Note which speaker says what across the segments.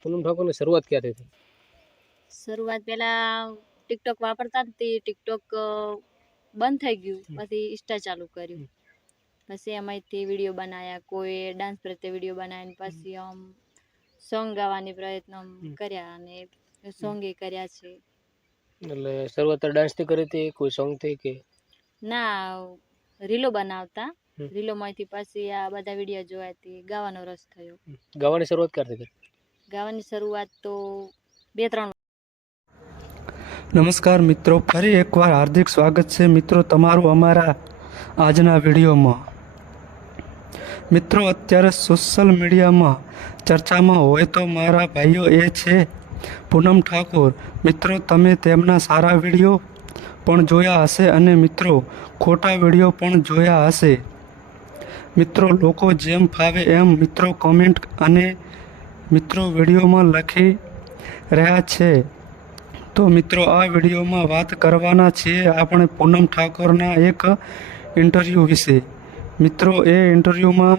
Speaker 1: પૂનમ ઠાકોરની શરૂઆત ક્યાંથી થઈ?
Speaker 2: શરૂઆત પહેલા ટિકટોક વાપરતા તે ટિકટોક બંધ થઈ ગયું. પછી ઇન્સ્ટા ચાલુ કર્યું. પછી એમાંથી વીડિયો બનાવ્યા કોઈ ડાન્સ પ્રત્યે વીડિયો બનાવીને પછી આમ સોંગ ગાવાની પ્રયત્ન કર્યા અને સોંગ એ કર્યા છે.
Speaker 1: એટલે શરૂઆત ડાન્સથી કરી હતી કોઈ સોંગથી કે?
Speaker 2: ના રીલો બનાવતા. રીલોમાંથી પછી આ બધા વીડિયો જોવાથી ગાવાનો રસ થયો.
Speaker 1: ગાવાની શરૂઆત ક્યારથી કરી?
Speaker 2: ગાવાની શરૂઆત તો બે ત્રણ
Speaker 3: નમસ્કાર મિત્રો, ફરી એકવાર હાર્દિક સ્વાગત છે મિત્રો તમારું અમારા આજના વિડીયોમાં. મિત્રો, અત્યારે સોશિયલ મીડિયામાં ચર્ચામાં હોય તો મારા ભાઈઓ એ છે પૂનમ ઠાકોર. મિત્રો, તમે તેમના સારા વીડિયો પણ જોયા હશે અને મિત્રો, ખોટા વીડિયો પણ જોયા હશે. મિત્રો, લોકો જેમ ફાવે એમ મિત્રો કોમેન્ટ અને મિત્રો વિડીયોમાં લખી રહ્યા છે. તો મિત્રો, આ વિડીયોમાં વાત કરવાના છીએ આપણે પૂનમ ઠાકોરના એક ઇન્ટરવ્યૂ વિશે. મિત્રો, એ ઇન્ટરવ્યૂમાં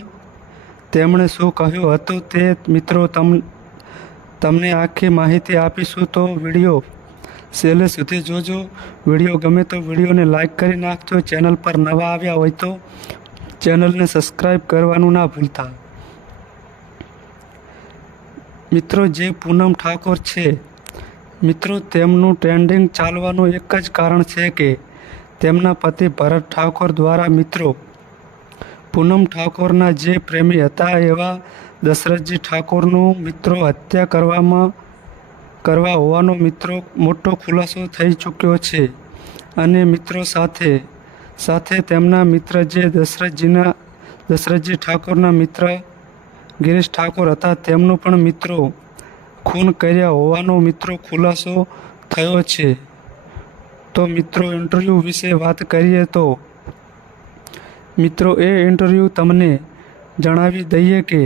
Speaker 3: તેમણે શું કહ્યું હતું તે મિત્રો તમ, તમને આખી માહિતી આપીશું તો વીડિયો છેલ્લે સુધી જોજો. વીડિયો ગમે તો વિડીયોને લાઈક કરી નાખજો. ચેનલ પર નવા આવ્યા હોય તો ચેનલને સબસ્ક્રાઈબ કરવાનું ના ભૂલતા. મિત્રો, જે પૂનમ ઠાકોર છે, મિત્રો, તેમનું ટ્રેન્ડિંગ ચાલવાનું એક જ કારણ છે કે તેમના પતિ ભરત ઠાકોર દ્વારા મિત્રો, પૂનમ ઠાકોરના જે પ્રેમી હતા એવા દશરથજી ઠાકોરનું મિત્રો હત્યા કરવામાં, કરવા હોવાનો મિત્રો મોટો ખુલાસો થઈ ચૂક્યો છે. અને મિત્રો સાથે સાથે તેમના મિત્ર જે દશરથજીના, દશરથજી ઠાકોરના મિત્ર ગિરીશ ઠાકોર હતા. તેમનું પણ મિત્રો ખૂન કર્યા હોવાનો મિત્રો ખુલાસો થયો છે. તો મિત્રો ઇન્ટરવ્યૂ વિશે વાત કરીએ તો મિત્રો, એ ઇન્ટરવ્યૂ તમને જણાવી દઈએ કે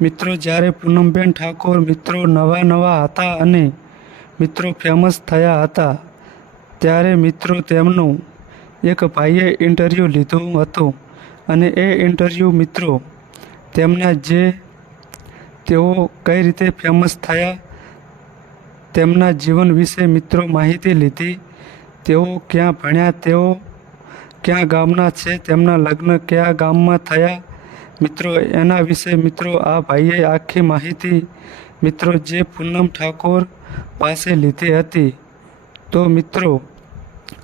Speaker 3: મિત્રો, જ્યારે પૂનમબેન ઠાકોર મિત્રો નવા નવા હતા અને મિત્રો ફેમસ થયા હતા, ત્યારે મિત્રો તેમનું એક ભાઈએ ઇન્ટરવ્યૂ લીધું હતું. અને એ ઇન્ટરવ્યૂ મિત્રો તેમના જે તેઓ કઈ રીતે ફેમસ થયા, તેમના જીવન વિશે મિત્રો માહિતી લીધી, તેઓ ક્યાં ભણ્યા, તેઓ ક્યાં ગામના છે, તેમના લગ્ન કયા ગામમાં થયા, મિત્રો, એના વિશે મિત્રો આ ભાઈએ આખી માહિતી મિત્રો જે પૂનમ ઠાકોર પાસે લીધી હતી. તો મિત્રો,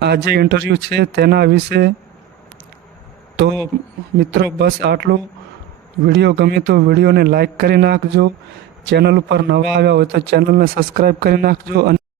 Speaker 3: આ જે ઇન્ટરવ્યૂ છે તેના વિશે તો મિત્રો બસ આટલું. વીડિયો ગમે તો વિડીયોને લાઇક કરી નાખજો. ચેનલ ઉપર નવા આવ્યા હોય તો ચેનલને સબસ્ક્રાઈબ કરી નાખજો અને